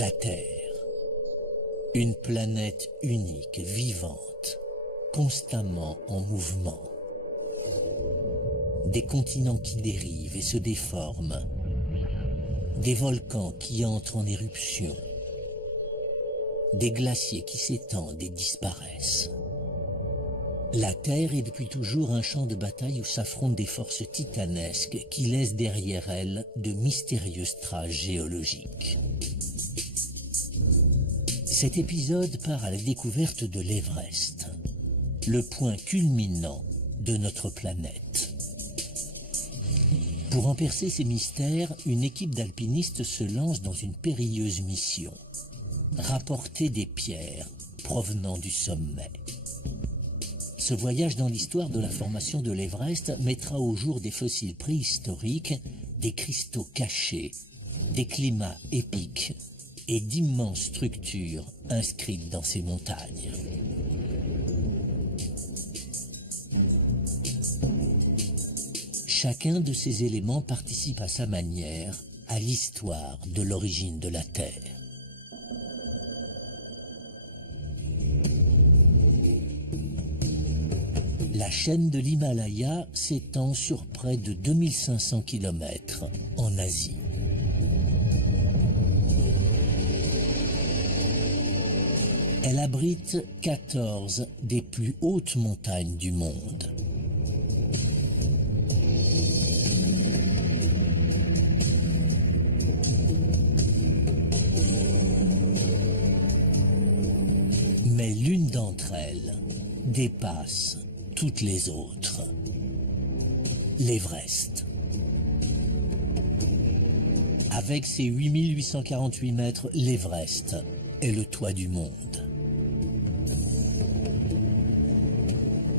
La Terre, une planète unique, vivante, constamment en mouvement. Des continents qui dérivent et se déforment, des volcans qui entrent en éruption, des glaciers qui s'étendent et disparaissent. La Terre est depuis toujours un champ de bataille où s'affrontent des forces titanesques qui laissent derrière elles de mystérieuses traces géologiques. Cet épisode part à la découverte de l'Everest, le point culminant de notre planète. Pour en percer ces mystères, une équipe d'alpinistes se lance dans une périlleuse mission, rapporter des pierres provenant du sommet. Ce voyage dans l'histoire de la formation de l'Everest mettra au jour des fossiles préhistoriques, des cristaux cachés, des climats épiques et d'immenses structures inscrites dans ces montagnes. Chacun de ces éléments participe à sa manière à l'histoire de l'origine de la Terre. La chaîne de l'Himalaya s'étend sur près de 2500 km en Asie. Elle abrite 14 des plus hautes montagnes du monde. Mais l'une d'entre elles dépasse toutes les autres, l'Everest. Avec ses 8848 mètres, l'Everest est le toit du monde.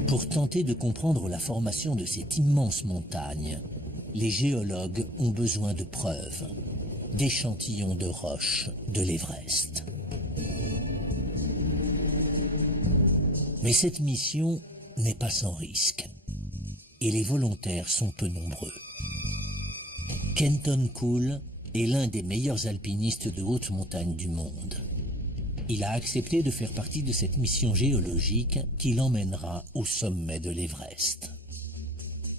Pour tenter de comprendre la formation de cette immense montagne, les géologues ont besoin de preuves, d'échantillons de roches de l'Everest. Mais cette mission n'est pas sans risque, et les volontaires sont peu nombreux. Kenton Cool est l'un des meilleurs alpinistes de haute montagne du monde. Il a accepté de faire partie de cette mission géologique qui l'emmènera au sommet de l'Everest.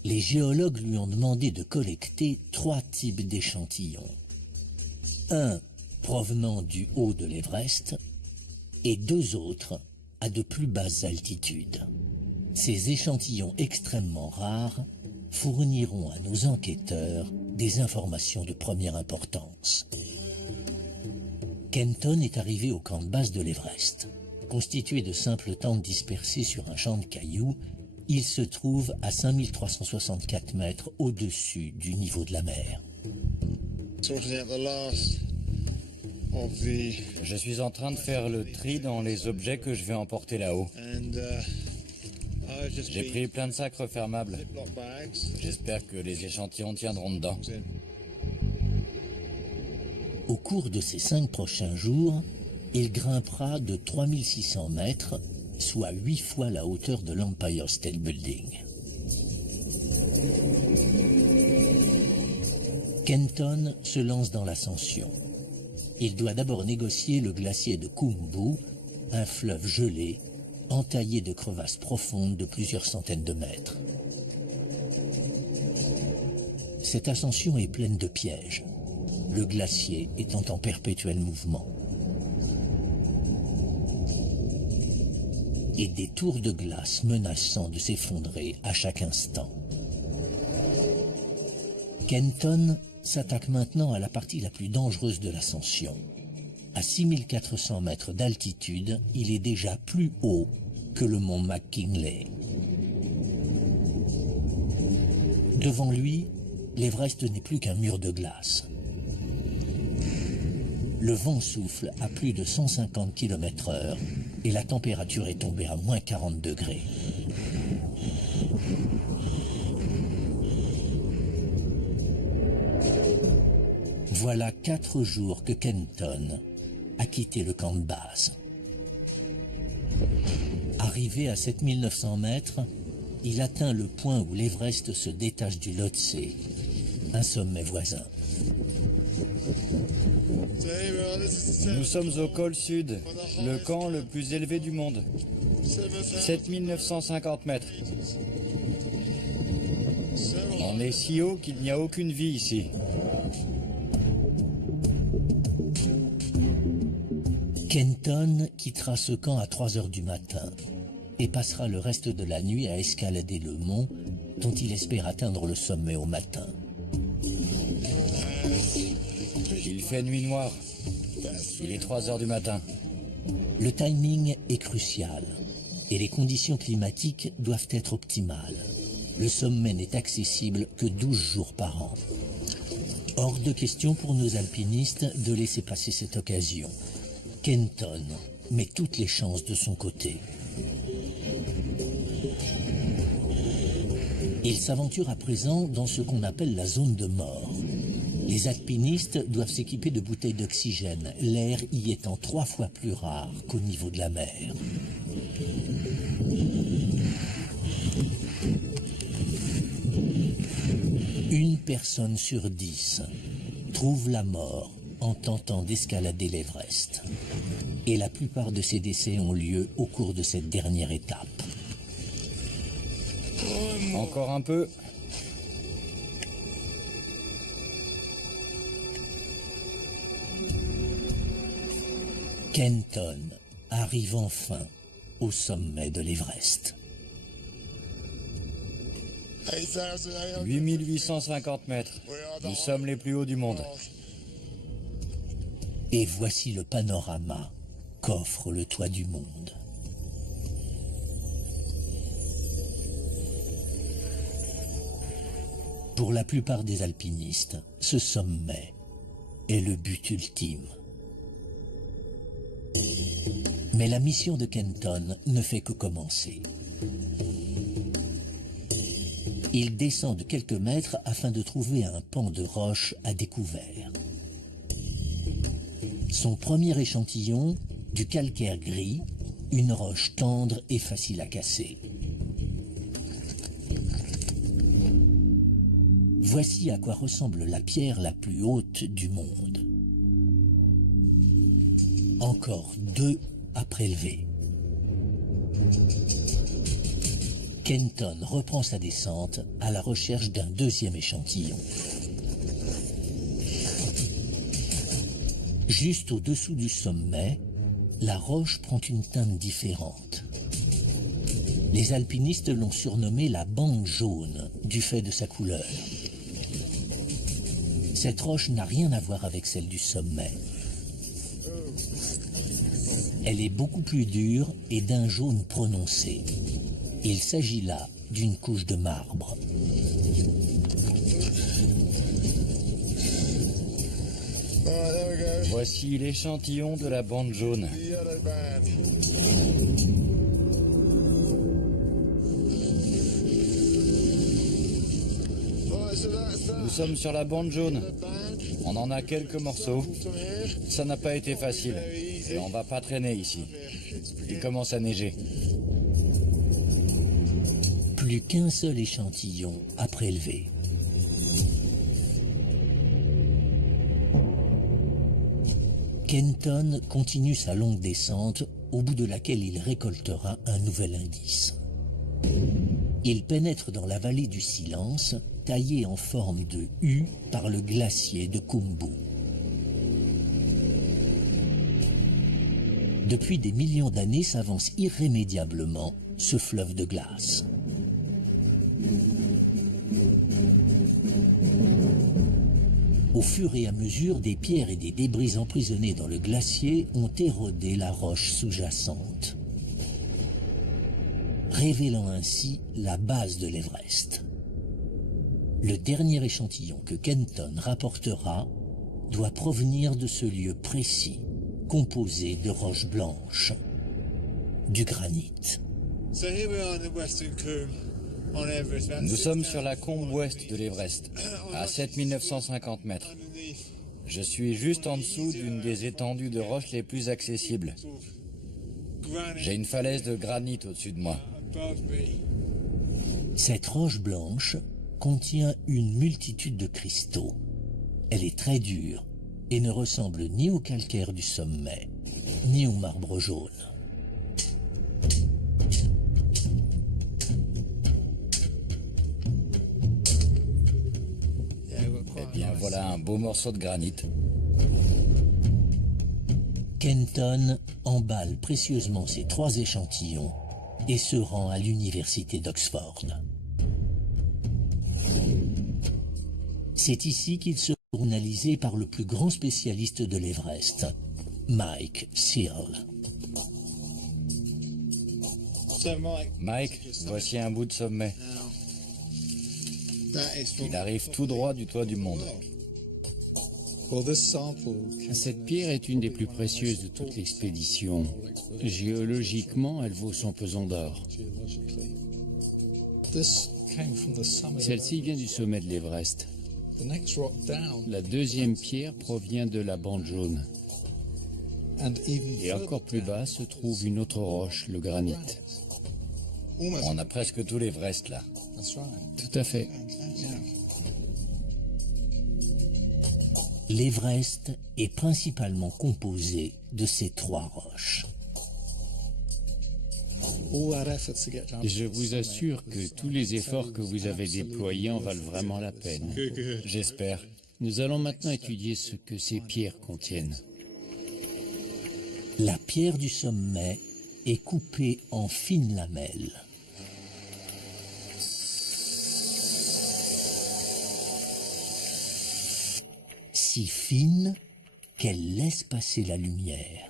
Les géologues lui ont demandé de collecter 3 types d'échantillons. Un provenant du haut de l'Everest et 2 autres à de plus basses altitudes. Ces échantillons extrêmement rares fourniront à nos enquêteurs des informations de première importance. Kenton est arrivé au camp de base de l'Everest. Constitué de simples tentes dispersées sur un champ de cailloux, il se trouve à 5364 mètres au-dessus du niveau de la mer. Je suis en train de faire le tri dans les objets que je vais emporter là-haut. J'ai pris plein de sacs refermables. J'espère que les échantillons tiendront dedans. Au cours de ces 5 prochains jours, il grimpera de 3600 mètres, soit 8 fois la hauteur de l'Empire State Building. Kenton se lance dans l'ascension. Il doit d'abord négocier le glacier de Khumbu, un fleuve gelé, entaillé de crevasses profondes de plusieurs centaines de mètres. Cette ascension est pleine de pièges, le glacier étant en perpétuel mouvement. Et des tours de glace menaçant de s'effondrer à chaque instant. Kenton s'attaque maintenant à la partie la plus dangereuse de l'ascension. À 6400 mètres d'altitude, il est déjà plus haut que le mont McKinley. Devant lui, l'Everest n'est plus qu'un mur de glace. Le vent souffle à plus de 150 km/h et la température est tombée à moins 40 degrés. Voilà 4 jours que Kenton a quitté le camp de base. Arrivé à 7900 mètres, il atteint le point où l'Everest se détache du Lhotse, un sommet voisin. Nous sommes au col sud, le camp le plus élevé du monde. 7950 mètres. On est si haut qu'il n'y a aucune vie ici. Kenton quittera ce camp à 3 heures du matin et passera le reste de la nuit à escalader le mont dont il espère atteindre le sommet au matin. Il fait nuit noire. Il est 3 heures du matin. Le timing est crucial et les conditions climatiques doivent être optimales. Le sommet n'est accessible que 12 jours par an. Hors de question pour nos alpinistes de laisser passer cette occasion. Kenton met toutes les chances de son côté. Il s'aventure à présent dans ce qu'on appelle la zone de mort. Les alpinistes doivent s'équiper de bouteilles d'oxygène, l'air y étant 3 fois plus rare qu'au niveau de la mer. Une personne sur 10 trouve la mort en tentant d'escalader l'Everest. Et la plupart de ces décès ont lieu au cours de cette dernière étape. Encore un peu. Kenton arrive enfin au sommet de l'Everest. 8850 mètres. Nous sommes les plus hauts du monde. Et voici le panorama qu'offre le toit du monde. Pour la plupart des alpinistes, ce sommet est le but ultime. Mais la mission de Kenton ne fait que commencer. Il descend de quelques mètres afin de trouver un pan de roche à découvert. Son premier échantillon, du calcaire gris, une roche tendre et facile à casser. Voici à quoi ressemble la pierre la plus haute du monde. Encore 2 à prélever. Kenton reprend sa descente à la recherche d'un deuxième échantillon. Juste au-dessous du sommet, la roche prend une teinte différente. Les alpinistes l'ont surnommée la bande jaune du fait de sa couleur. Cette roche n'a rien à voir avec celle du sommet. Elle est beaucoup plus dure et d'un jaune prononcé. Il s'agit là d'une couche de marbre. Voici l'échantillon de la bande jaune. Nous sommes sur la bande jaune. On en a quelques morceaux. Ça n'a pas été facile. Et on va pas traîner ici. Il commence à neiger. Plus qu'un seul échantillon à prélever. Kenton continue sa longue descente, au bout de laquelle il récoltera un nouvel indice. Il pénètre dans la vallée du silence, taillée en forme de U par le glacier de Khumbu. Depuis des millions d'années s'avance irrémédiablement ce fleuve de glace. Au fur et à mesure, des pierres et des débris emprisonnés dans le glacier ont érodé la roche sous-jacente, révélant ainsi la base de l'Everest. Le dernier échantillon que Kenton rapportera doit provenir de ce lieu précis, composé de roches blanches, du granit. Nous sommes sur la combe ouest de l'Everest, à 7950 mètres. Je suis juste en dessous d'une des étendues de roches les plus accessibles. J'ai une falaise de granit au-dessus de moi. Cette roche blanche contient une multitude de cristaux. Elle est très dure et ne ressemble ni au calcaire du sommet, ni au marbre jaune. Eh bien, voilà un beau morceau de granit. Kenton emballe précieusement ces 3 échantillons et se rend à l'université d'Oxford. C'est ici qu'ils seront analysés par le plus grand spécialiste de l'Everest, Mike Searle. Mike, voici un bout de sommet. Il arrive tout droit du toit du monde. Cette pierre est une des plus précieuses de toute l'expédition. Géologiquement, elle vaut son pesant d'or. Celle-ci vient du sommet de l'Everest. La deuxième pierre provient de la bande jaune. Et encore plus bas se trouve une autre roche, le granit. On a presque tout l'Everest là. Tout à fait. L'Everest est principalement composé de ces 3 roches. Je vous assure que tous les efforts que vous avez déployés en valent vraiment la peine. J'espère. Nous allons maintenant étudier ce que ces pierres contiennent. La pierre du sommet est coupée en fines lamelles. Si fines qu'elles laissent passer la lumière.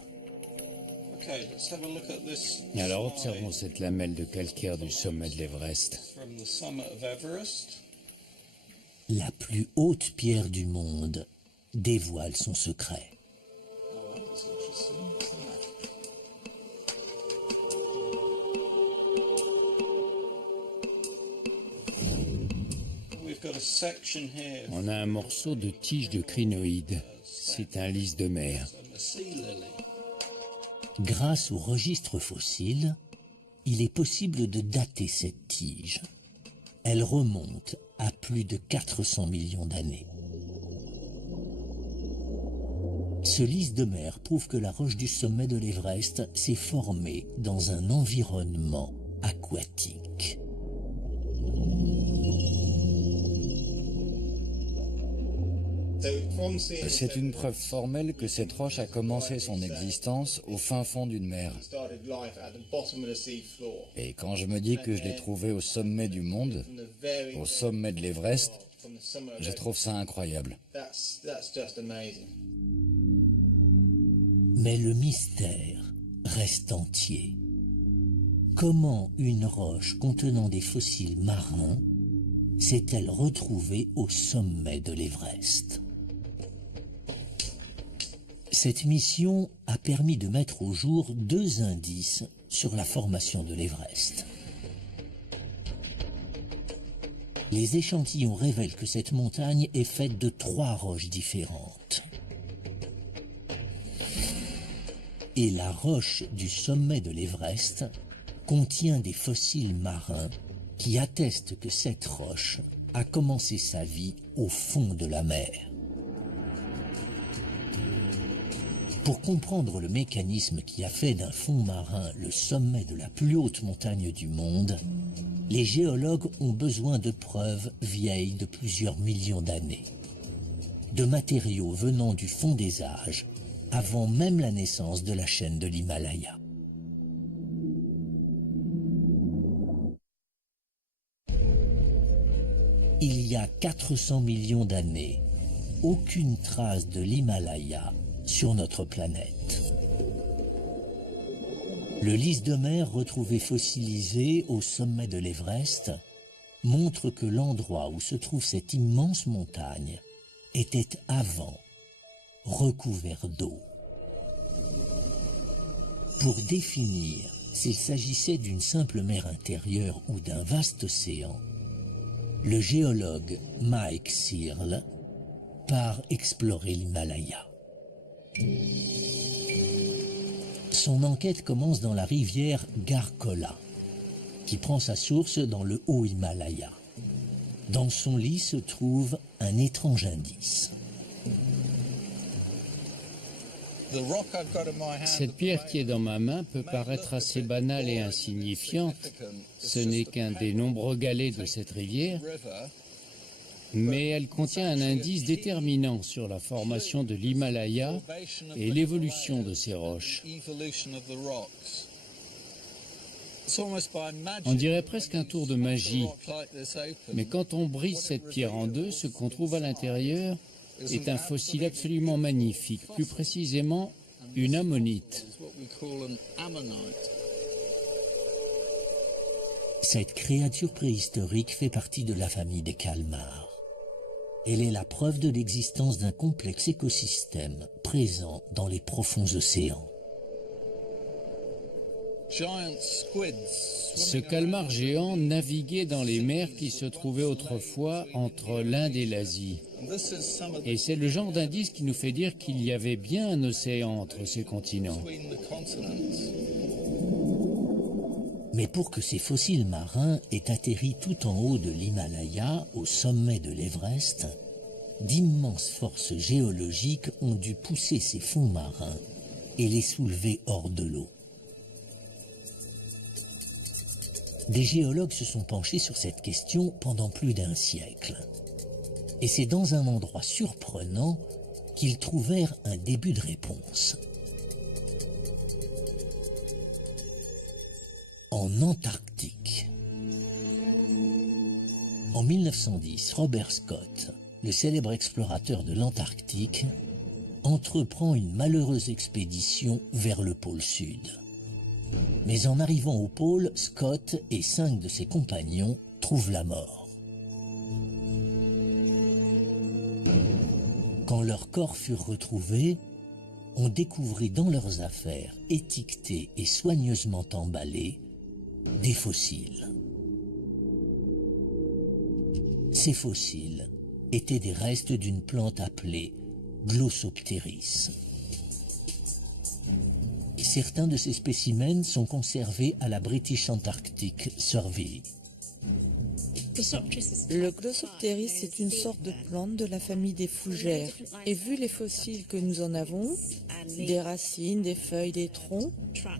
Alors observons cette lamelle de calcaire du sommet de l'Everest. La plus haute pierre du monde dévoile son secret. On a un morceau de tige de crinoïde. C'est un lys de mer. Grâce au registre fossile, il est possible de dater cette tige. Elle remonte à plus de 400 millions d'années. Ce lys de mer prouve que la roche du sommet de l'Everest s'est formée dans un environnement aquatique. C'est une preuve formelle que cette roche a commencé son existence au fin fond d'une mer. Et quand je me dis que je l'ai trouvée au sommet du monde, au sommet de l'Everest, je trouve ça incroyable. Mais le mystère reste entier. Comment une roche contenant des fossiles marins s'est-elle retrouvée au sommet de l'Everest ? Cette mission a permis de mettre au jour 2 indices sur la formation de l'Everest. Les échantillons révèlent que cette montagne est faite de 3 roches différentes. Et la roche du sommet de l'Everest contient des fossiles marins qui attestent que cette roche a commencé sa vie au fond de la mer. Pour comprendre le mécanisme qui a fait d'un fond marin le sommet de la plus haute montagne du monde, les géologues ont besoin de preuves vieilles de plusieurs millions d'années. De matériaux venant du fond des âges, avant même la naissance de la chaîne de l'Himalaya. Il y a 400 millions d'années, aucune trace de l'Himalaya sur notre planète. Le lys de mer retrouvé fossilisé au sommet de l'Everest montre que l'endroit où se trouve cette immense montagne était avant recouvert d'eau. Pour définir s'il s'agissait d'une simple mer intérieure ou d'un vaste océan, le géologue Mike Searle part explorer l'Himalaya. Son enquête commence dans la rivière Garkola, qui prend sa source dans le Haut-Himalaya. Dans son lit se trouve un étrange indice. Cette pierre qui est dans ma main peut paraître assez banale et insignifiante. Ce n'est qu'un des nombreux galets de cette rivière, mais elle contient un indice déterminant sur la formation de l'Himalaya et l'évolution de ces roches. On dirait presque un tour de magie, mais quand on brise cette pierre en deux, ce qu'on trouve à l'intérieur est un fossile absolument magnifique, plus précisément une ammonite. Cette créature préhistorique fait partie de la famille des calmars. Elle est la preuve de l'existence d'un complexe écosystème présent dans les profonds océans. Ce calmar géant naviguait dans les mers qui se trouvaient autrefois entre l'Inde et l'Asie. Et c'est le genre d'indice qui nous fait dire qu'il y avait bien un océan entre ces continents. Mais pour que ces fossiles marins aient atterri tout en haut de l'Himalaya, au sommet de l'Everest, d'immenses forces géologiques ont dû pousser ces fonds marins et les soulever hors de l'eau. Des géologues se sont penchés sur cette question pendant plus d'un siècle. Et c'est dans un endroit surprenant qu'ils trouvèrent un début de réponse. En Antarctique. En 1910, Robert Scott, le célèbre explorateur de l'Antarctique, entreprend une malheureuse expédition vers le pôle Sud. Mais en arrivant au pôle, Scott et 5 de ses compagnons trouvent la mort. Quand leurs corps furent retrouvés, on découvrit dans leurs affaires, étiquetés et soigneusement emballés, des fossiles. Ces fossiles étaient des restes d'une plante appelée Glossopteris. Certains de ces spécimens sont conservés à la British Antarctic Survey. Le Glossopteris est une sorte de plante de la famille des fougères. Et vu les fossiles que nous en avons, des racines, des feuilles, des troncs,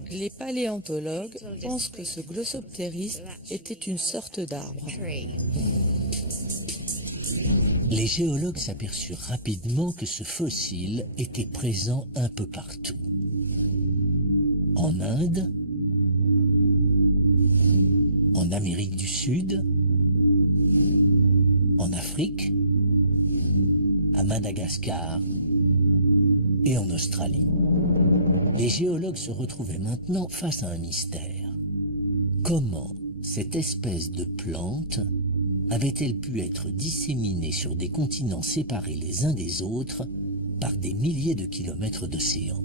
les paléontologues pensent que ce Glossopteris était une sorte d'arbre. Les géologues s'aperçurent rapidement que ce fossile était présent un peu partout. En Inde, en Amérique du Sud, en Afrique, à Madagascar et en Australie. Les géologues se retrouvaient maintenant face à un mystère. Comment cette espèce de plante avait-elle pu être disséminée sur des continents séparés les uns des autres par des milliers de kilomètres d'océan?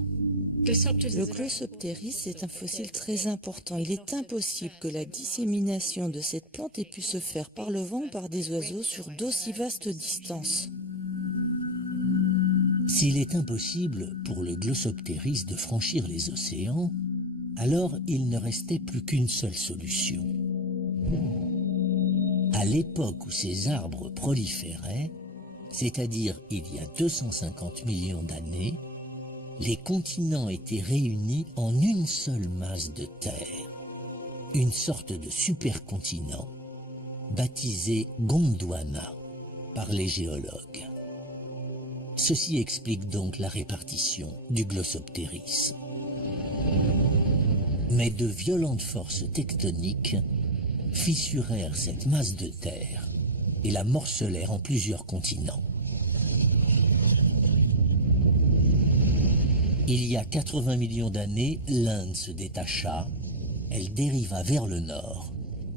Le Glossopteris est un fossile très important. Il est impossible que la dissémination de cette plante ait pu se faire par le vent ou par des oiseaux sur d'aussi vastes distances. S'il est impossible pour le Glossopteris de franchir les océans, alors il ne restait plus qu'une seule solution. À l'époque où ces arbres proliféraient, c'est-à-dire il y a 250 millions d'années, les continents étaient réunis en une seule masse de terre, une sorte de supercontinent baptisé Gondwana par les géologues. Ceci explique donc la répartition du Glossopteris. Mais de violentes forces tectoniques fissurèrent cette masse de terre et la morcelèrent en plusieurs continents. Il y a 80 millions d'années, l'Inde se détacha, elle dériva vers le nord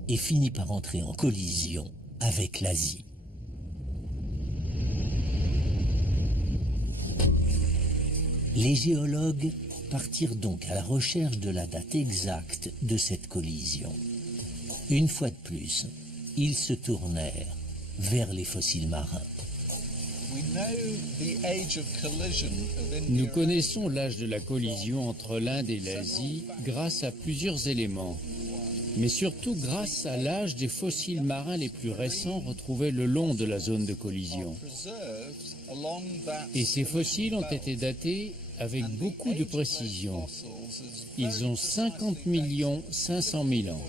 et finit par entrer en collision avec l'Asie. Les géologues partirent donc à la recherche de la date exacte de cette collision. Une fois de plus, ils se tournèrent vers les fossiles marins. Nous connaissons l'âge de la collision entre l'Inde et l'Asie grâce à plusieurs éléments, mais surtout grâce à l'âge des fossiles marins les plus récents retrouvés le long de la zone de collision. Et ces fossiles ont été datés avec beaucoup de précision. Ils ont 50 500 000 ans.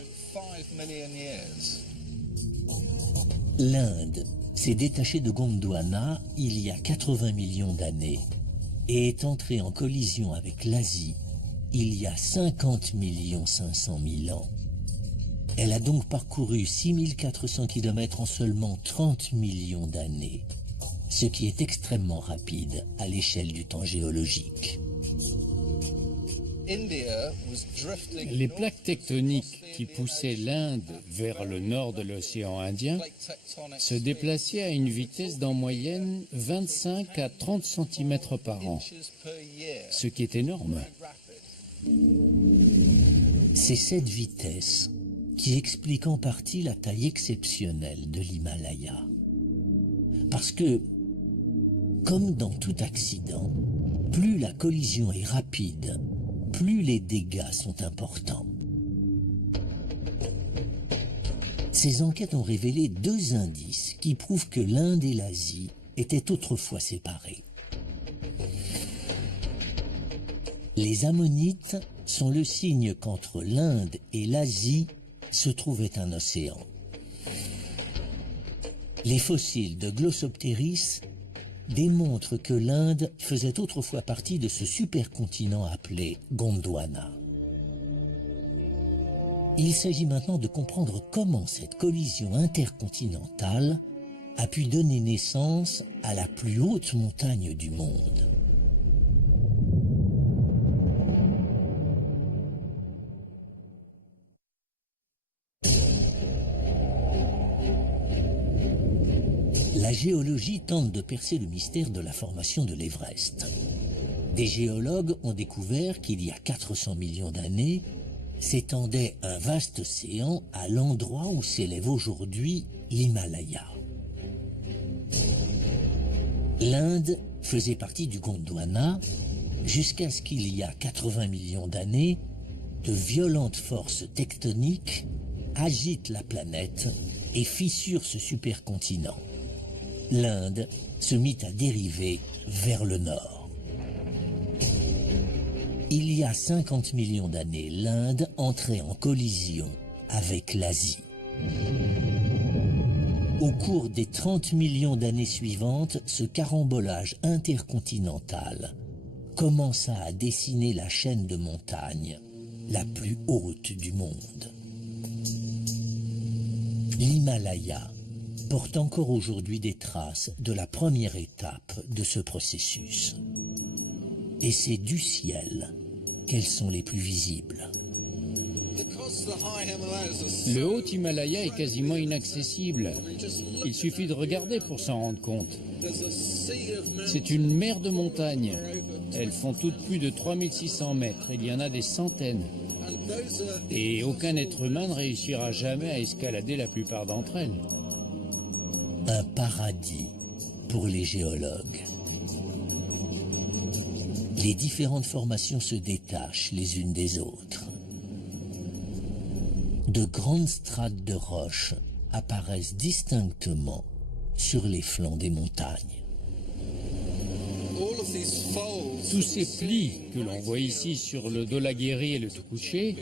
L'Inde s'est détachée de Gondwana il y a 80 millions d'années et est entrée en collision avec l'Asie il y a 50 500 000 ans. Elle a donc parcouru 6400 km en seulement 30 millions d'années, ce qui est extrêmement rapide à l'échelle du temps géologique. Les plaques tectoniques qui poussaient l'Inde vers le nord de l'océan Indien se déplaçaient à une vitesse d'en moyenne 25 à 30 cm par an, ce qui est énorme. C'est cette vitesse qui explique en partie la taille exceptionnelle de l'Himalaya. Parce que, comme dans tout accident, plus la collision est rapide, plus les dégâts sont importants. Ces enquêtes ont révélé deux indices qui prouvent que l'Inde et l'Asie étaient autrefois séparées. Les ammonites sont le signe qu'entre l'Inde et l'Asie se trouvait un océan. Les fossiles de Glossoptéris démontrent que l'Inde faisait autrefois partie de ce supercontinent appelé Gondwana. Il s'agit maintenant de comprendre comment cette collision intercontinentale a pu donner naissance à la plus haute montagne du monde. La géologie tente de percer le mystère de la formation de l'Everest. Des géologues ont découvert qu'il y a 400 millions d'années s'étendait un vaste océan à l'endroit où s'élève aujourd'hui l'Himalaya. L'Inde faisait partie du Gondwana jusqu'à ce qu'il y a 80 millions d'années, de violentes forces tectoniques agitent la planète et fissurent ce supercontinent. L'Inde se mit à dériver vers le nord. Il y a 50 millions d'années, l'Inde entrait en collision avec l'Asie. Au cours des 30 millions d'années suivantes, ce carambolage intercontinental commença à dessiner la chaîne de montagnes la plus haute du monde. L'Himalaya porte encore aujourd'hui des traces de la première étape de ce processus. Et c'est du ciel qu'elles sont les plus visibles. Le haut Himalaya est quasiment inaccessible. Il suffit de regarder pour s'en rendre compte. C'est une mer de montagnes. Elles font toutes plus de 3600 mètres. Il y en a des centaines. Et aucun être humain ne réussira jamais à escalader la plupart d'entre elles. Un paradis pour les géologues. Les différentes formations se détachent les unes des autres. De grandes strates de roches apparaissent distinctement sur les flancs des montagnes. Tous ces plis que l'on voit ici sur le Dhaulagiri et le Tukuche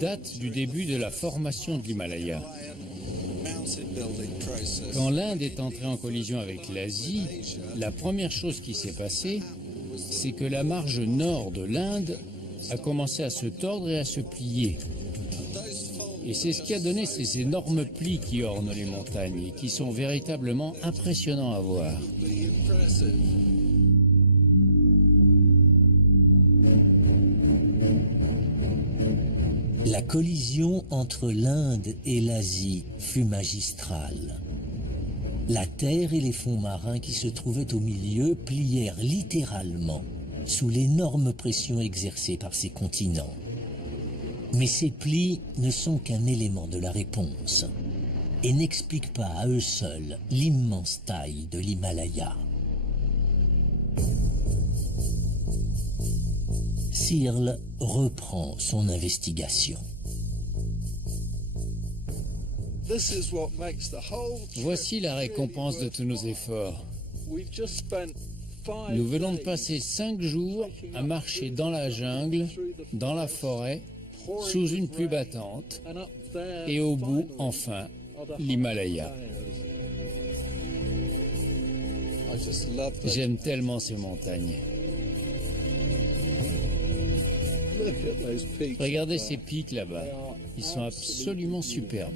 datent du début de la formation de l'Himalaya. Quand l'Inde est entrée en collision avec l'Asie, la première chose qui s'est passée, c'est que la marge nord de l'Inde a commencé à se tordre et à se plier. Et c'est ce qui a donné ces énormes plis qui ornent les montagnes et qui sont véritablement impressionnants à voir. La collision entre l'Inde et l'Asie fut magistrale. La terre et les fonds marins qui se trouvaient au milieu plièrent littéralement sous l'énorme pression exercée par ces continents. Mais ces plis ne sont qu'un élément de la réponse et n'expliquent pas à eux seuls l'immense taille de l'Himalaya. Searle reprend son investigation. Voici la récompense de tous nos efforts. Nous venons de passer 5 jours à marcher dans la jungle, dans la forêt, sous une pluie battante, et au bout, enfin, l'Himalaya. J'aime tellement ces montagnes. Regardez ces pics là-bas, ils sont absolument superbes.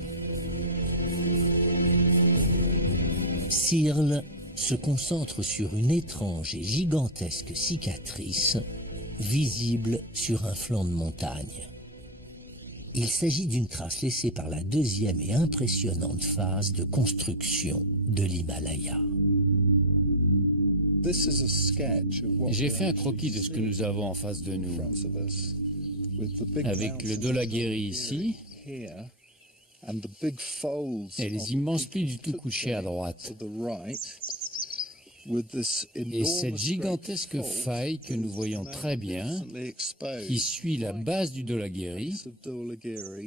Searle se concentre sur une étrange et gigantesque cicatrice visible sur un flanc de montagne. Il s'agit d'une trace laissée par la deuxième et impressionnante phase de construction de l'Himalaya. J'ai fait un croquis de ce que nous avons en face de nous, avec le Dhaulagiri ici, et les immenses plis du Tout-Couché à droite. Et cette gigantesque faille que nous voyons très bien, qui suit la base du Dhaulagiri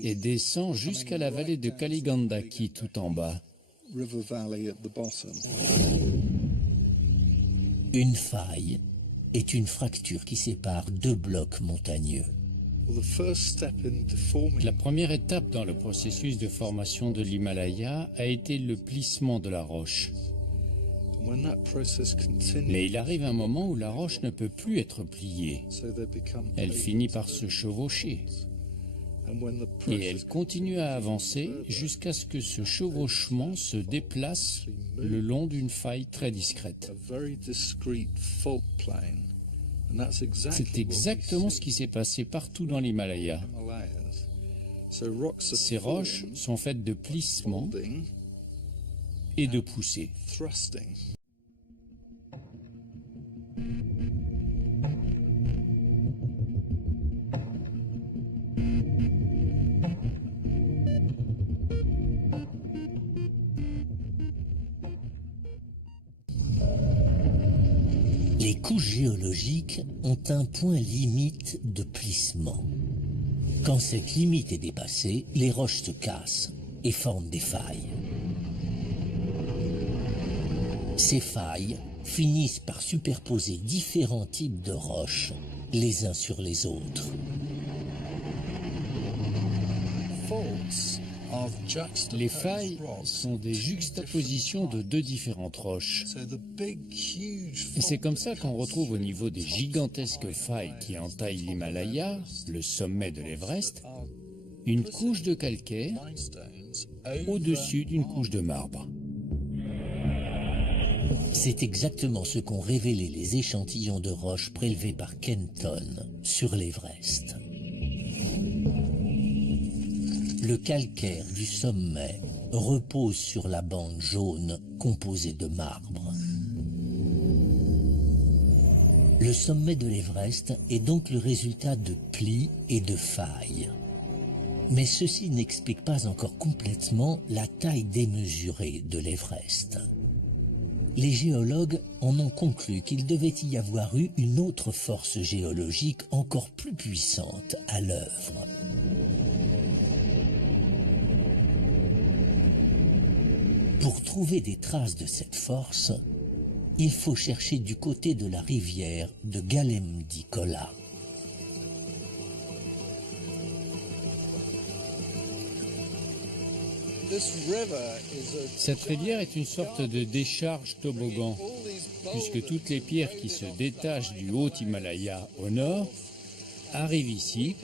et descend jusqu'à la vallée de Kaligandaki tout en bas. Une faille est une fracture qui sépare deux blocs montagneux. La première étape dans le processus de formation de l'Himalaya a été le plissement de la roche. Mais il arrive un moment où la roche ne peut plus être pliée. Elle finit par se chevaucher. Et elle continue à avancer jusqu'à ce que ce chevauchement se déplace le long d'une faille très discrète. C'est exactement ce qui s'est passé partout dans l'Himalaya. Ces roches sont faites de plissements et de poussées. Les couches géologiques ont un point limite de plissement. Quand cette limite est dépassée, les roches se cassent et forment des failles. Ces failles finissent par superposer différents types de roches les uns sur les autres. Les failles sont des juxtapositions de deux différentes roches. Et c'est comme ça qu'on retrouve au niveau des gigantesques failles qui entaillent l'Himalaya, le sommet de l'Everest, une couche de calcaire au-dessus d'une couche de marbre. C'est exactement ce qu'ont révélé les échantillons de roches prélevés par Kenton sur l'Everest. Le calcaire du sommet repose sur la bande jaune composée de marbre. Le sommet de l'Everest est donc le résultat de plis et de failles. Mais ceci n'explique pas encore complètement la taille démesurée de l'Everest. Les géologues en ont conclu qu'il devait y avoir eu une autre force géologique encore plus puissante à l'œuvre. Pour trouver des traces de cette force, il faut chercher du côté de la rivière de Galemdi-Kola. Cette rivière est une sorte de décharge toboggan, puisque toutes les pierres qui se détachent du haut Himalaya au nord arrivent ici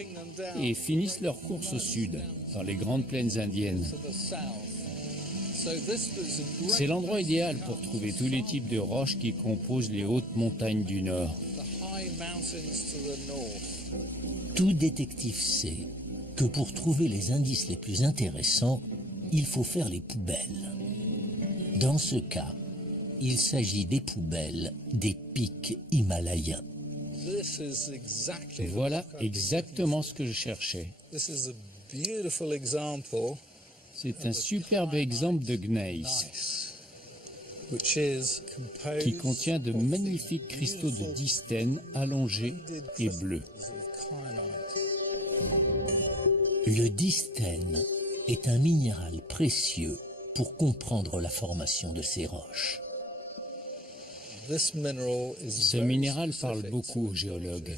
et finissent leur course au sud, dans les grandes plaines indiennes. C'est l'endroit idéal pour trouver tous les types de roches qui composent les hautes montagnes du nord. Tout détective sait que pour trouver les indices les plus intéressants, il faut faire les poubelles. Dans ce cas, il s'agit des poubelles des pics himalayens. Voilà exactement ce que je cherchais. C'est un superbe exemple de gneiss qui contient de magnifiques cristaux de dystène allongés et bleus. Le dystène est un minéral précieux pour comprendre la formation de ces roches. Ce minéral parle beaucoup aux géologues.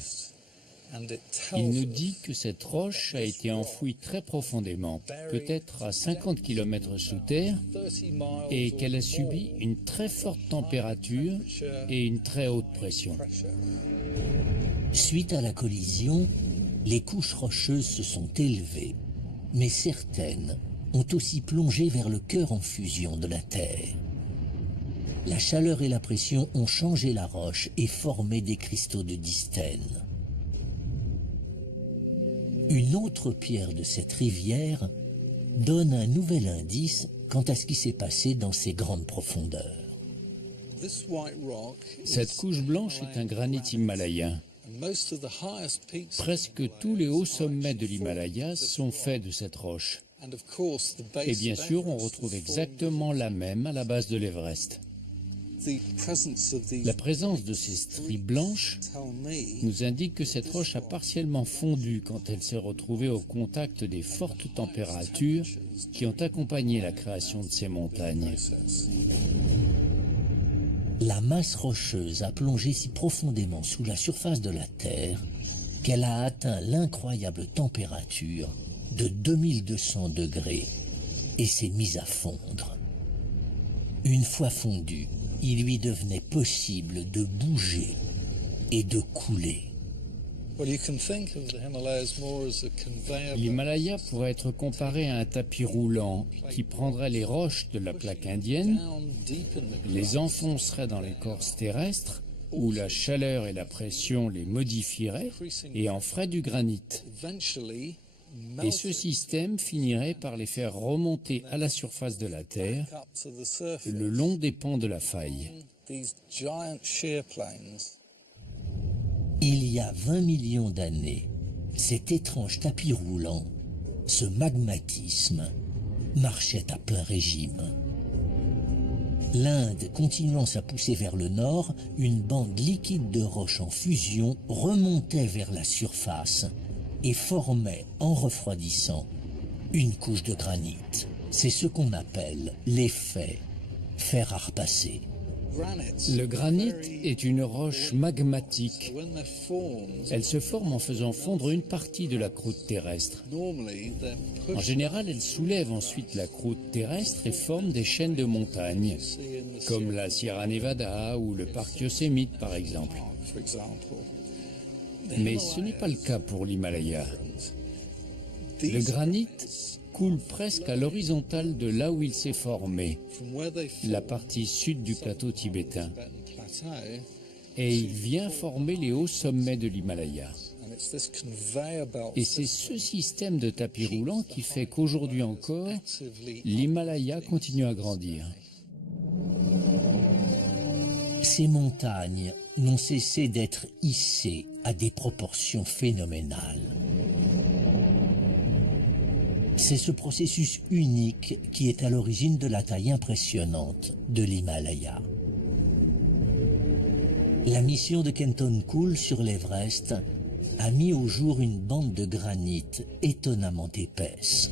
Il nous dit que cette roche a été enfouie très profondément, peut-être à 50 km sous terre, et qu'elle a subi une très forte température et une très haute pression. Suite à la collision, les couches rocheuses se sont élevées, mais certaines ont aussi plongé vers le cœur en fusion de la Terre. La chaleur et la pression ont changé la roche et formé des cristaux de dystène. Une autre pierre de cette rivière donne un nouvel indice quant à ce qui s'est passé dans ces grandes profondeurs. Cette couche blanche est un granit himalayen. Presque tous les hauts sommets de l'Himalaya sont faits de cette roche. Et bien sûr, on retrouve exactement la même à la base de l'Everest. La présence de ces stries blanches nous indique que cette roche a partiellement fondu quand elle s'est retrouvée au contact des fortes températures qui ont accompagné la création de ces montagnes. La masse rocheuse a plongé si profondément sous la surface de la Terre qu'elle a atteint l'incroyable température de 2200 degrés et s'est mise à fondre. Une fois fondue, il lui devenait possible de bouger et de couler. L'Himalaya pourrait être comparé à un tapis roulant qui prendrait les roches de la plaque indienne, les enfoncerait dans l'écorce terrestre, où la chaleur et la pression les modifieraient et en ferait du granit. Et ce système finirait par les faire remonter à la surface de la Terre, le long des pans de la faille. Il y a 20 millions d'années, cet étrange tapis roulant, ce magmatisme, marchait à plein régime. L'Inde continuant sa poussée vers le nord, une bande liquide de roches en fusion remontait vers la surface et formait, en refroidissant, une couche de granit. C'est ce qu'on appelle l'effet fer à repasser. Le granit est une roche magmatique. Elle se forme en faisant fondre une partie de la croûte terrestre. En général, elle soulève ensuite la croûte terrestre et forme des chaînes de montagnes, comme la Sierra Nevada ou le parc Yosemite par exemple. Mais ce n'est pas le cas pour l'Himalaya. Le granit coule presque à l'horizontale de là où il s'est formé, la partie sud du plateau tibétain, et il vient former les hauts sommets de l'Himalaya. Et c'est ce système de tapis roulant qui fait qu'aujourd'hui encore, l'Himalaya continue à grandir. Ces montagnes n'ont cessé d'être hissées à des proportions phénoménales. C'est ce processus unique qui est à l'origine de la taille impressionnante de l'Himalaya. La mission de Kenton Kool sur l'Everest a mis au jour une bande de granit étonnamment épaisse.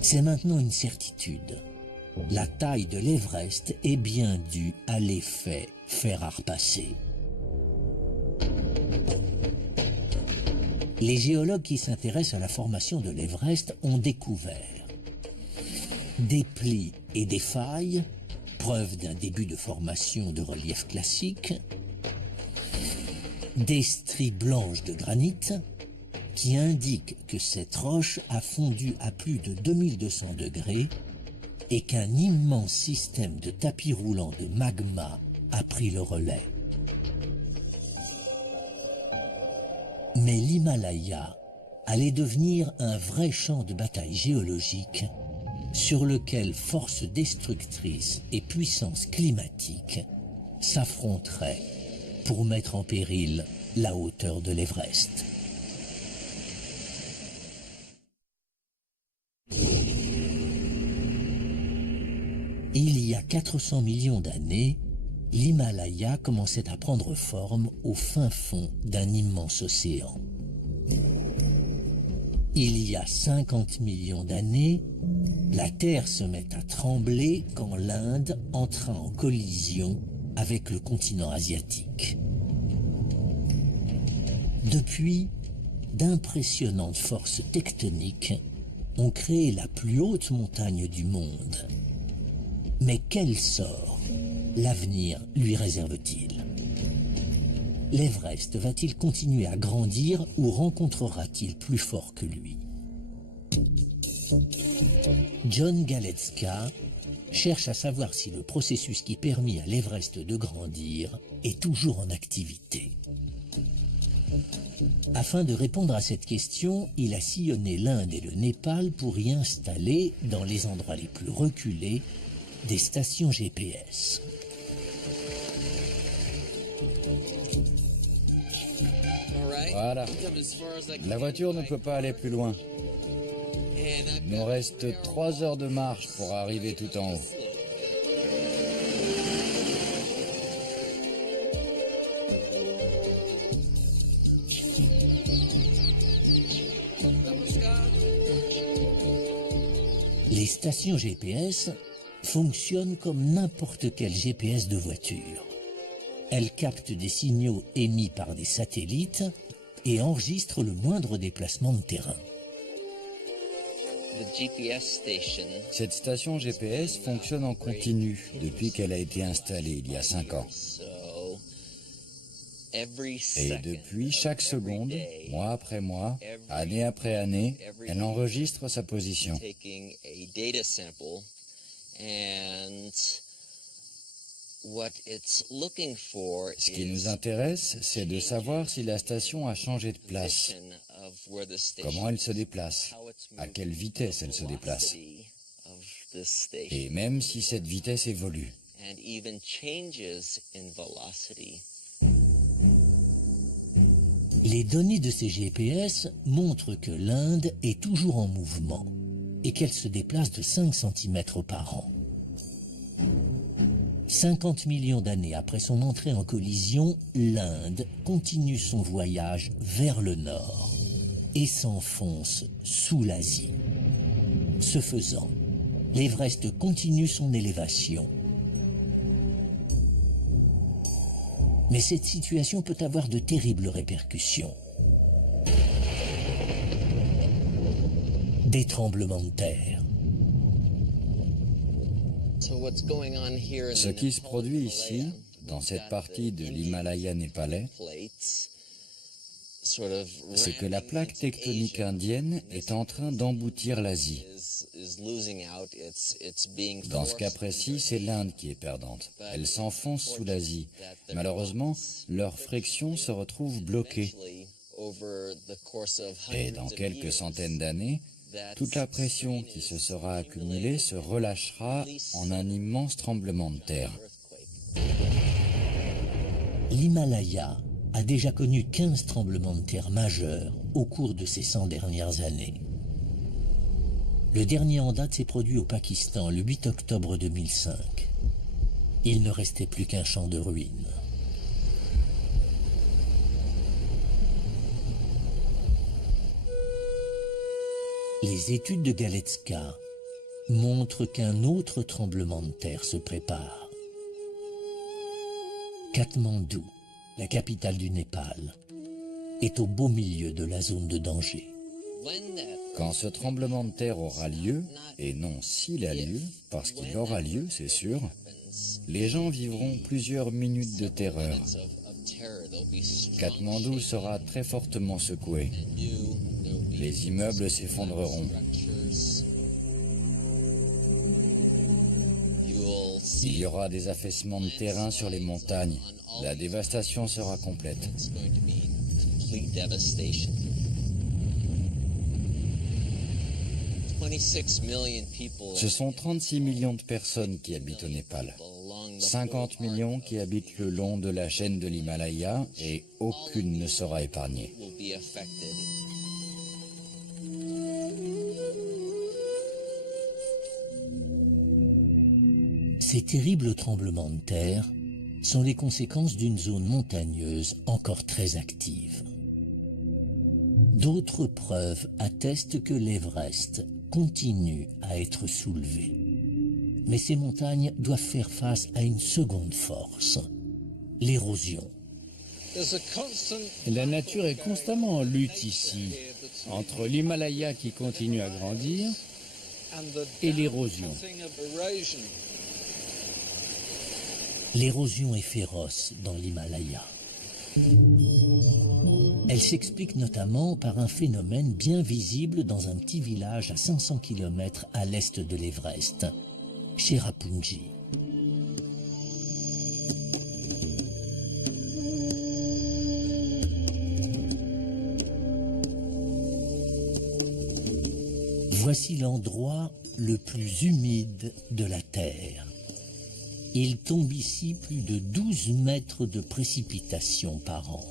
C'est maintenant une certitude. La taille de l'Everest est bien due à l'effet fer à repasser. Les géologues qui s'intéressent à la formation de l'Everest ont découvert des plis et des failles, preuve d'un début de formation de relief classique, des stries blanches de granit qui indiquent que cette roche a fondu à plus de 2200 degrés et qu'un immense système de tapis roulant de magma a pris le relais. Mais l'Himalaya allait devenir un vrai champ de bataille géologique sur lequel forces destructrices et puissances climatiques s'affronteraient pour mettre en péril la hauteur de l'Everest. Il y a 400 millions d'années, l'Himalaya commençait à prendre forme au fin fond d'un immense océan. Il y a 50 millions d'années, La Terre se met à trembler quand l'Inde entra en collision avec le continent asiatique. Depuis, d'impressionnantes forces tectoniques ont créé la plus haute montagne du monde. Mais quel sort l'avenir lui réserve-t-il? L'Everest va-t-il continuer à grandir ou rencontrera-t-il plus fort que lui? John Galetzka cherche à savoir si le processus qui permit à l'Everest de grandir est toujours en activité. Afin de répondre à cette question, il a sillonné l'Inde et le Népal pour y installer, dans les endroits les plus reculés, des stations GPS. Voilà. La voiture ne peut pas aller plus loin. Il nous reste 3 heures de marche pour arriver tout en haut. Les stations GPS fonctionnent comme n'importe quel GPS de voiture. Elles captent des signaux émis par des satellites et enregistrent le moindre déplacement de terrain. Cette station GPS fonctionne en continu depuis qu'elle a été installée il y a 5 ans. Et depuis, chaque seconde, mois après mois, année après année, elle enregistre sa position. Ce qui nous intéresse, c'est de savoir si la station a changé de place, comment elle se déplace, à quelle vitesse elle se déplace, et même si cette vitesse évolue. Les données de ces GPS montrent que l'Inde est toujours en mouvement et qu'elle se déplace de 5 cm par an. 50 millions d'années après son entrée en collision, l'Inde continue son voyage vers le nord et s'enfonce sous l'Asie. Ce faisant, l'Everest continue son élévation. Mais cette situation peut avoir de terribles répercussions. Des tremblements de terre. Ce qui se produit ici, dans cette partie de l'Himalaya népalais, c'est que la plaque tectonique indienne est en train d'emboutir l'Asie. Dans ce cas précis, c'est l'Inde qui est perdante. Elle s'enfonce sous l'Asie. Malheureusement, leur friction se retrouve bloquée. Et dans quelques centaines d'années, toute la pression qui se sera accumulée se relâchera en un immense tremblement de terre. L'Himalaya a déjà connu 15 tremblements de terre majeurs au cours de ces 100 dernières années. Le dernier en date s'est produit au Pakistan le 8 octobre 2005. Il ne restait plus qu'un champ de ruines. Les études de Galetzka montrent qu'un autre tremblement de terre se prépare. Katmandou, la capitale du Népal, est au beau milieu de la zone de danger. Quand ce tremblement de terre aura lieu, et non s'il a lieu, parce qu'il aura lieu, c'est sûr, les gens vivront plusieurs minutes de terreur. Katmandou sera très fortement secoué. Les immeubles s'effondreront. Il y aura des affaissements de terrain sur les montagnes. La dévastation sera complète. Ce sont 36 millions de personnes qui habitent au Népal. 50 millions qui habitent le long de la chaîne de l'Himalaya et aucune ne sera épargnée. Ces terribles tremblements de terre sont les conséquences d'une zone montagneuse encore très active. D'autres preuves attestent que l'Everest continuent à être soulevées. Mais ces montagnes doivent faire face à une seconde force, l'érosion. La nature est constamment en lutte ici, entre l'Himalaya qui continue à grandir et l'érosion. L'érosion est féroce dans l'Himalaya. Elle s'explique notamment par un phénomène bien visible dans un petit village à 500 km à l'est de l'Everest, Cherrapunji. Voici l'endroit le plus humide de la Terre. Il tombe ici plus de 12 mètres de précipitations par an.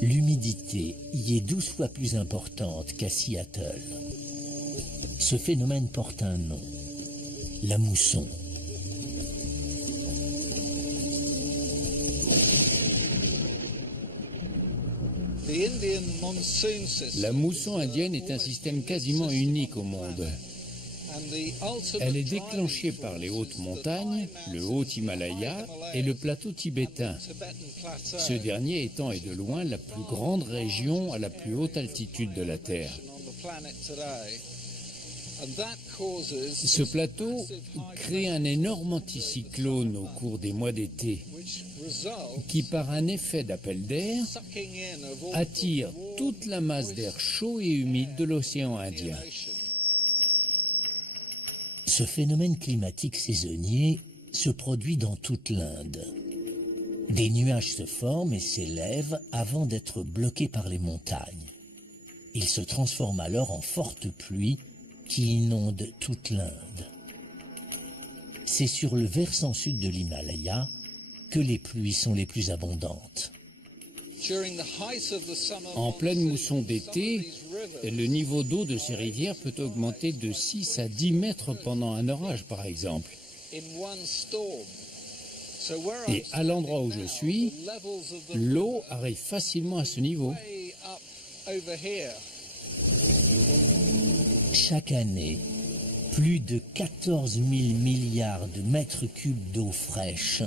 L'humidité y est 12 fois plus importante qu'à Seattle. Ce phénomène porte un nom, la mousson. La mousson indienne est un système quasiment unique au monde. Elle est déclenchée par les hautes montagnes, le haut Himalaya et le plateau tibétain. Ce dernier étant est de loin la plus grande région à la plus haute altitude de la Terre. Ce plateau crée un énorme anticyclone au cours des mois d'été qui, par un effet d'appel d'air, attire toute la masse d'air chaud et humide de l'océan Indien. Ce phénomène climatique saisonnier se produit dans toute l'Inde. Des nuages se forment et s'élèvent avant d'être bloqués par les montagnes. Ils se transforment alors en fortes pluies qui inondent toute l'Inde. C'est sur le versant sud de l'Himalaya que les pluies sont les plus abondantes. En pleine mousson d'été, le niveau d'eau de ces rivières peut augmenter de 6 à 10 mètres pendant un orage, par exemple. Et à l'endroit où je suis, l'eau arrive facilement à ce niveau. Chaque année, plus de 14 000 milliards de mètres cubes d'eau fraîche,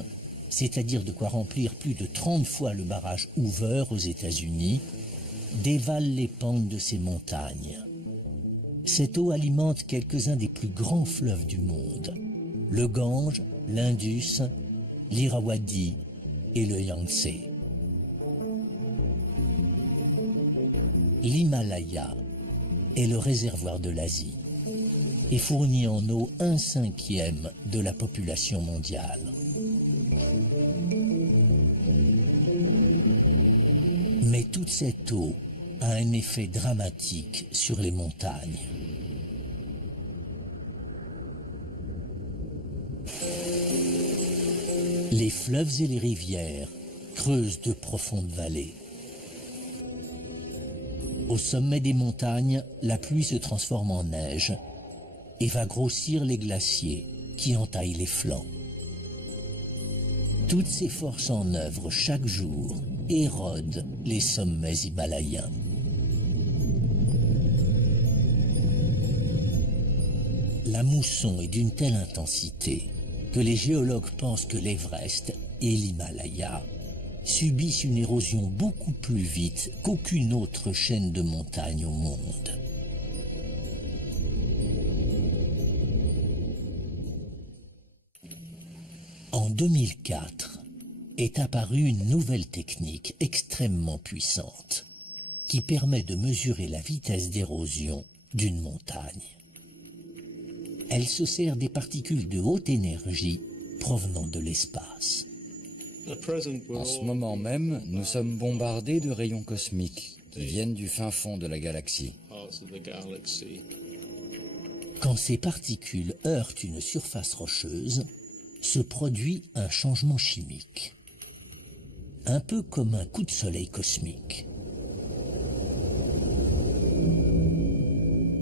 c'est-à-dire de quoi remplir plus de 30 fois le barrage Hoover aux États-Unis, dévalent les pentes de ces montagnes. Cette eau alimente quelques-uns des plus grands fleuves du monde, le Gange, l'Indus, l'Irrawaddy et le Yangtze. L'Himalaya est le réservoir de l'Asie et fournit en eau 1/5 de la population mondiale. Mais toute cette eau a un effet dramatique sur les montagnes. Les fleuves et les rivières creusent de profondes vallées. Au sommet des montagnes, la pluie se transforme en neige et va grossir les glaciers qui entaillent les flancs. Toutes ces forces en œuvre chaque jour érodent les sommets himalayens. La mousson est d'une telle intensité que les géologues pensent que l'Everest et l'Himalaya subissent une érosion beaucoup plus vite qu'aucune autre chaîne de montagnes au monde. En 2004, est apparue une nouvelle technique extrêmement puissante qui permet de mesurer la vitesse d'érosion d'une montagne. Elle se sert des particules de haute énergie provenant de l'espace. En ce moment même, nous sommes bombardés de rayons cosmiques qui viennent du fin fond de la galaxie. Quand ces particules heurtent une surface rocheuse, se produit un changement chimique, un peu comme un coup de soleil cosmique.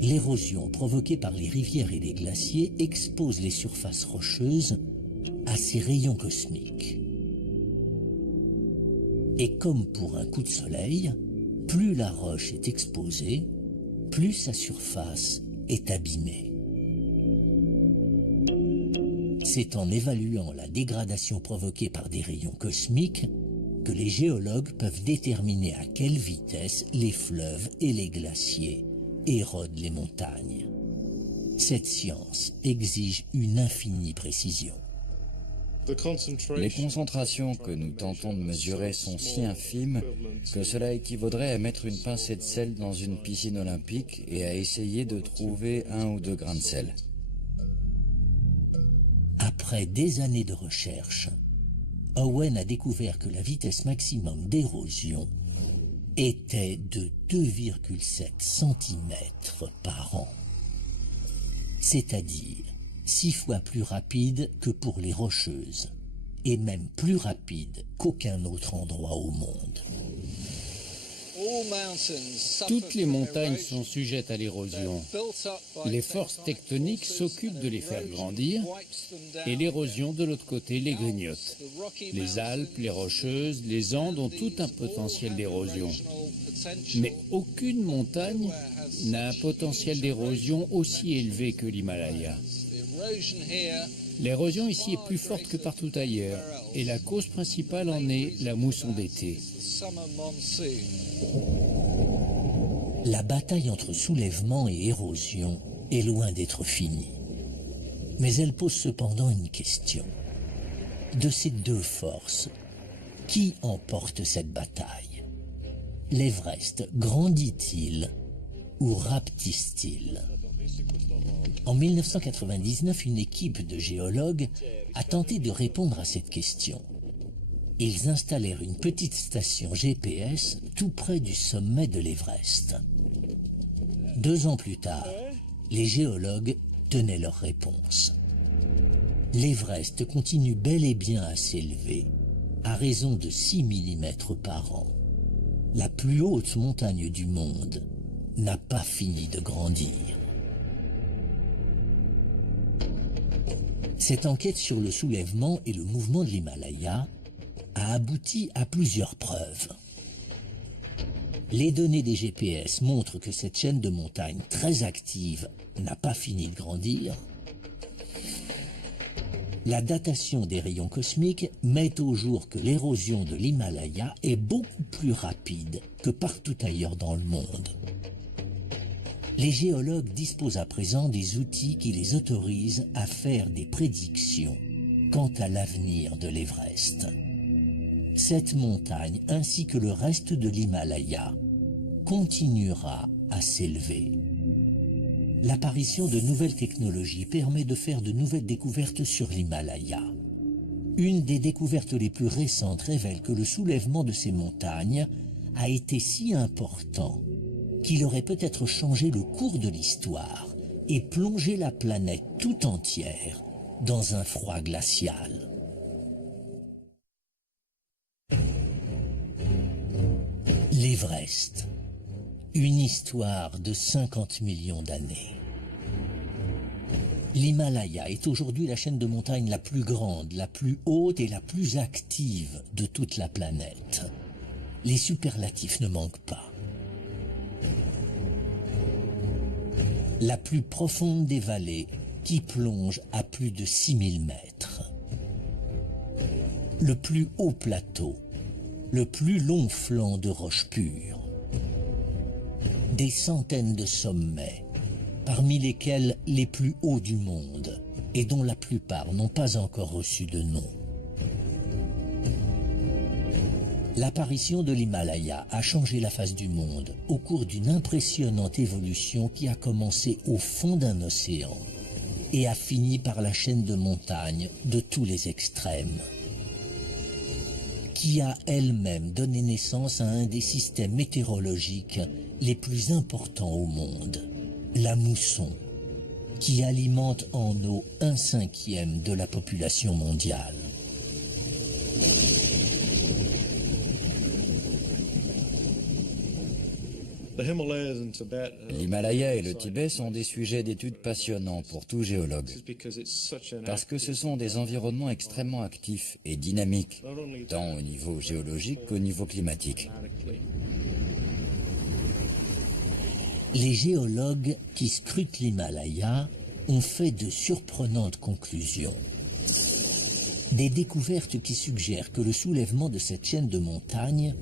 L'érosion provoquée par les rivières et les glaciers expose les surfaces rocheuses à ces rayons cosmiques. Et comme pour un coup de soleil, plus la roche est exposée, plus sa surface est abîmée. C'est en évaluant la dégradation provoquée par des rayons cosmiques que les géologues peuvent déterminer à quelle vitesse les fleuves et les glaciers érodent les montagnes. Cette science exige une infinie précision. Les concentrations que nous tentons de mesurer sont si infimes que cela équivaudrait à mettre une pincée de sel dans une piscine olympique et à essayer de trouver 1 ou 2 grains de sel. Après des années de recherche, Owen a découvert que la vitesse maximum d'érosion était de 2,7 cm par an, c'est-à-dire 6 fois plus rapide que pour les Rocheuses, et même plus rapide qu'aucun autre endroit au monde. Toutes les montagnes sont sujettes à l'érosion. Les forces tectoniques s'occupent de les faire grandir et l'érosion de l'autre côté les grignote. Les Alpes, les Rocheuses, les Andes ont tout un potentiel d'érosion. Mais aucune montagne n'a un potentiel d'érosion aussi élevé que l'Himalaya. L'érosion ici est plus forte que partout ailleurs et la cause principale en est la mousson d'été. La bataille entre soulèvement et érosion est loin d'être finie. Mais elle pose cependant une question. De ces deux forces, qui emporte cette bataille? L'Everest grandit-il ou rapetisse-t-il? En 1999, une équipe de géologues a tenté de répondre à cette question. Ils installèrent une petite station GPS tout près du sommet de l'Everest. 2 ans plus tard, les géologues tenaient leur réponse. L'Everest continue bel et bien à s'élever, à raison de 6 mm par an. La plus haute montagne du monde n'a pas fini de grandir. Cette enquête sur le soulèvement et le mouvement de l'Himalaya a abouti à plusieurs preuves. Les données des GPS montrent que cette chaîne de montagnes très active n'a pas fini de grandir. La datation des rayons cosmiques met au jour que l'érosion de l'Himalaya est beaucoup plus rapide que partout ailleurs dans le monde. Les géologues disposent à présent des outils qui les autorisent à faire des prédictions quant à l'avenir de l'Everest. Cette montagne, ainsi que le reste de l'Himalaya, continuera à s'élever. L'apparition de nouvelles technologies permet de faire de nouvelles découvertes sur l'Himalaya. Une des découvertes les plus récentes révèle que le soulèvement de ces montagnes a été si important qu'il aurait peut-être changé le cours de l'histoire et plongé la planète tout entière dans un froid glacial. L'Everest, une histoire de 50 millions d'années. L'Himalaya est aujourd'hui la chaîne de montagnes la plus grande, la plus haute et la plus active de toute la planète. Les superlatifs ne manquent pas. La plus profonde des vallées qui plonge à plus de 6000 mètres. Le plus haut plateau, le plus long flanc de roches pures. Des centaines de sommets, parmi lesquels les plus hauts du monde, et dont la plupart n'ont pas encore reçu de nom. L'apparition de l'Himalaya a changé la face du monde au cours d'une impressionnante évolution qui a commencé au fond d'un océan et a fini par la chaîne de montagnes de tous les extrêmes, qui a elle-même donné naissance à un des systèmes météorologiques les plus importants au monde, la mousson, qui alimente en eau 1/5 de la population mondiale. L'Himalaya et le Tibet sont des sujets d'études passionnants pour tout géologue, parce que ce sont des environnements extrêmement actifs et dynamiques, tant au niveau géologique qu'au niveau climatique. Les géologues qui scrutent l'Himalaya ont fait de surprenantes conclusions. Des découvertes qui suggèrent que le soulèvement de cette chaîne de montagnes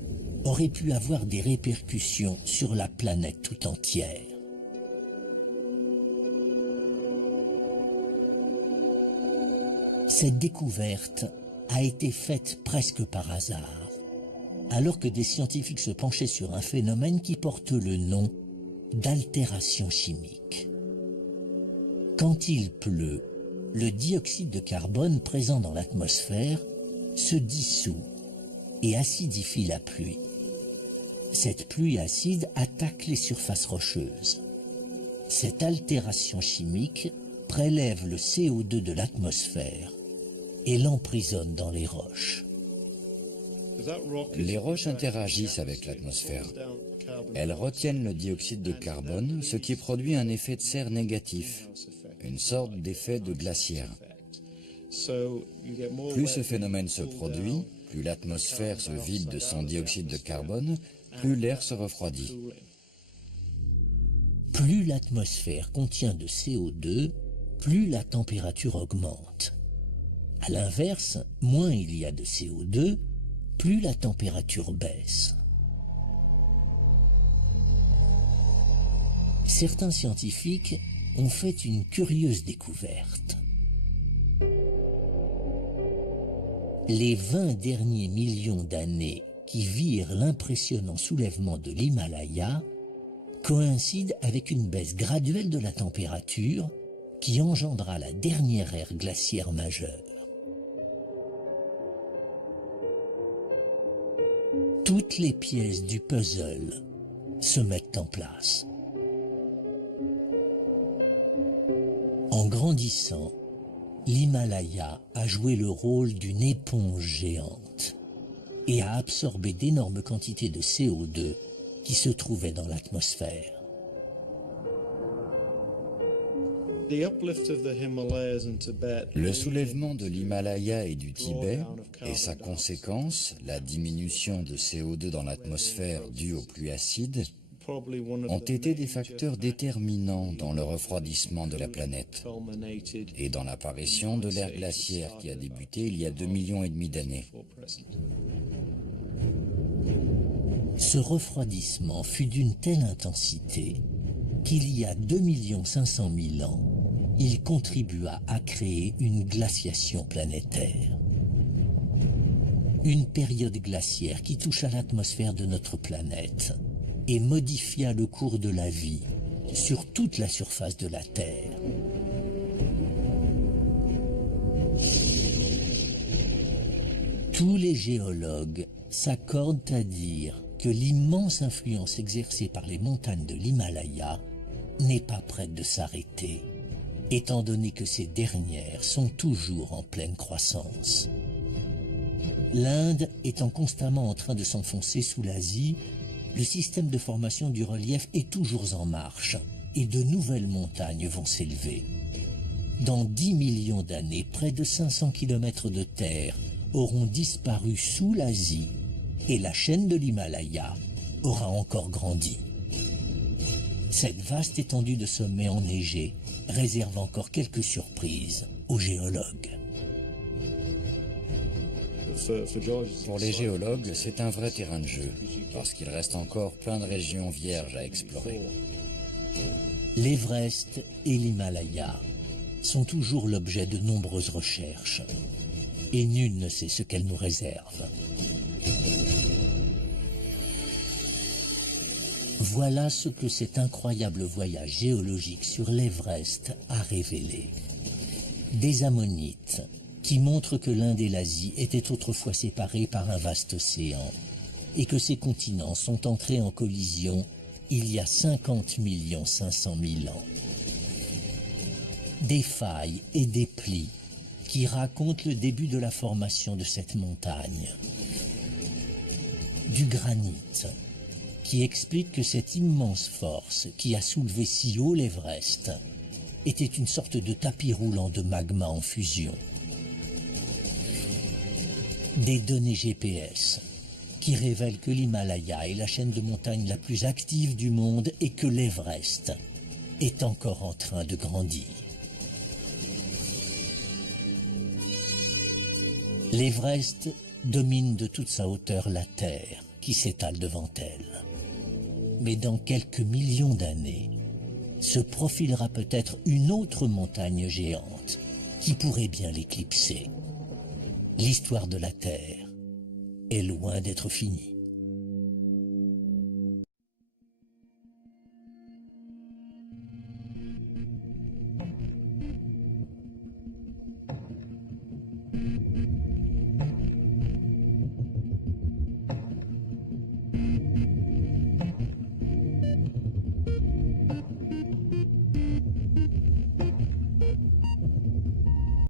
aurait pu avoir des répercussions sur la planète tout entière. Cette découverte a été faite presque par hasard, alors que des scientifiques se penchaient sur un phénomène qui porte le nom d'altération chimique. Quand il pleut, le dioxyde de carbone présent dans l'atmosphère se dissout et acidifie la pluie. Cette pluie acide attaque les surfaces rocheuses. Cette altération chimique prélève le CO2 de l'atmosphère et l'emprisonne dans les roches. Les roches interagissent avec l'atmosphère. Elles retiennent le dioxyde de carbone, ce qui produit un effet de serre négatif, une sorte d'effet de glacière. Plus ce phénomène se produit, plus l'atmosphère se vide de son dioxyde de carbone, plus l'air se refroidit. Plus l'atmosphère contient de CO2, plus la température augmente. À l'inverse, moins il y a de CO2, plus la température baisse. Certains scientifiques ont fait une curieuse découverte. Les 20 derniers millions d'années qui virent l'impressionnant soulèvement de l'Himalaya coïncident avec une baisse graduelle de la température qui engendra la dernière ère glaciaire majeure. Toutes les pièces du puzzle se mettent en place. En grandissant, l'Himalaya a joué le rôle d'une éponge géante et a absorbé d'énormes quantités de CO2 qui se trouvaient dans l'atmosphère. Le soulèvement de l'Himalaya et du Tibet et sa conséquence, la diminution de CO2 dans l'atmosphère due aux pluies acides, ont été des facteurs déterminants dans le refroidissement de la planète et dans l'apparition de l'ère glaciaire qui a débuté il y a 2,5 millions d'années. Ce refroidissement fut d'une telle intensité qu'il y a 2,5 millions ans, il contribua à créer une glaciation planétaire. Une période glaciaire qui toucha l'atmosphère de notre planète et modifia le cours de la vie sur toute la surface de la Terre. Tous les géologues s'accordent à dire que l'immense influence exercée par les montagnes de l'Himalaya n'est pas prête de s'arrêter, étant donné que ces dernières sont toujours en pleine croissance. L'Inde étant constamment en train de s'enfoncer sous l'Asie, le système de formation du relief est toujours en marche et de nouvelles montagnes vont s'élever. Dans 10 millions d'années, près de 500 km de terre auront disparu sous l'Asie et la chaîne de l'Himalaya aura encore grandi. Cette vaste étendue de sommets enneigés réserve encore quelques surprises aux géologues. Pour les géologues, c'est un vrai terrain de jeu, parce qu'il reste encore plein de régions vierges à explorer. L'Everest et l'Himalaya sont toujours l'objet de nombreuses recherches, et nul ne sait ce qu'elles nous réservent. Voilà ce que cet incroyable voyage géologique sur l'Everest a révélé. Des ammonites qui montrent que l'Inde et l'Asie étaient autrefois séparés par un vaste océan et que ces continents sont entrés en collision il y a 50 500 000 ans. Des failles et des plis qui racontent le début de la formation de cette montagne. Du granit qui explique que cette immense force qui a soulevé si haut l'Everest était une sorte de tapis roulant de magma en fusion. Des données GPS qui révèle que l'Himalaya est la chaîne de montagnes la plus active du monde et que l'Everest est encore en train de grandir. L'Everest domine de toute sa hauteur la Terre qui s'étale devant elle. Mais dans quelques millions d'années, se profilera peut-être une autre montagne géante qui pourrait bien l'éclipser. L'histoire de la Terre est loin d'être finie.